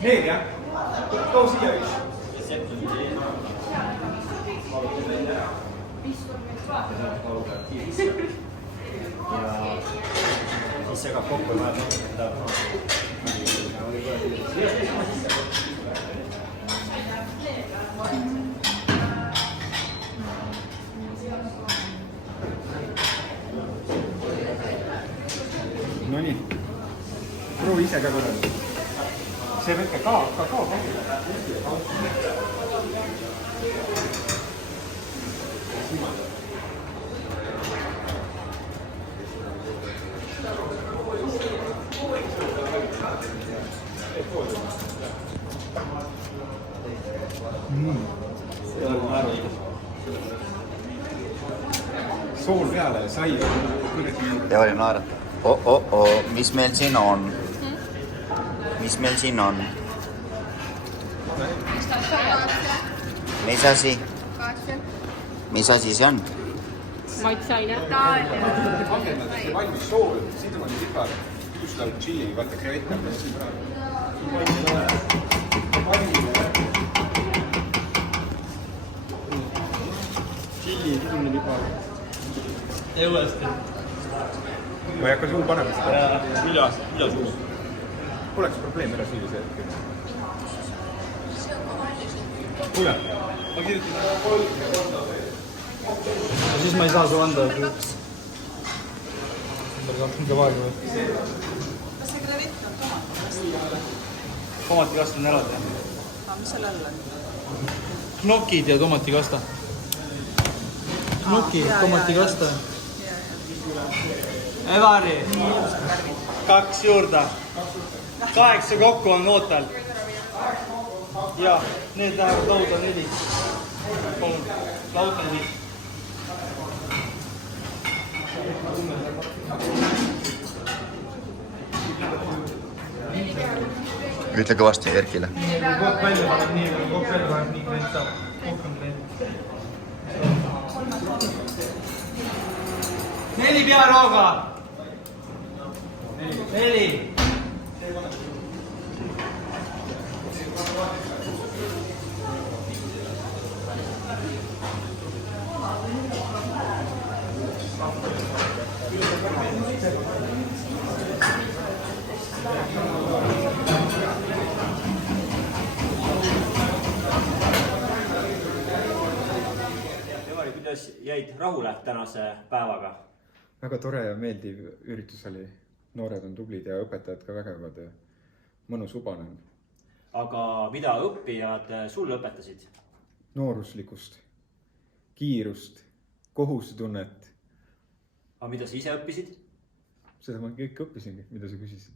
Need jah? Too siia üks. Ja siis segab kokku ja vajab No nii. Proovi ise ka korralikult. See võtke kakao. Sool peale ja sai. Ja oli naerata. Mis meil siin on? Mis meil siin on? Mis asi? Mis asi see on? Maitsaine. See valmis sool, sidrumani tipar, juustav chili, vaata krevetta. Chili, sidrumani tipar. Euesti. Ma ei hakka suu panema seda. Vilja suu. Poleks probleem ära süüa see hetkel. Kuule. Ma kirjutan. Siis ma ei saa su anda. Kas see krevett on tomatikast? Tomatikast on eraldi. Mis seal all on? Knokid ja tomatikasta. Knokid, tomatikasta. Evari, 2 juurde. 8 kokku on ootel. Ja, need lähevad lauda 4. Palun, lauda 4. Ütle kõvasti Erkile. Kokk välja paneb nii, kui kokk välja paneb nii, klient saab. Kokk on klient. 4 pearooga. 4. Evari, kuidas jäid rahule tänase päevaga? Väga tore ja meeldiv üritus oli. Noored on tublid ja õpetajad ka vägevad ja mõnus ubane on. Aga mida õppijad sulle õpetasid? Nooruslikust, kiirust, kohusetunnet. Aga mida sa ise õppisid? Seda ma kõik õppisingi, mida sa küsisid.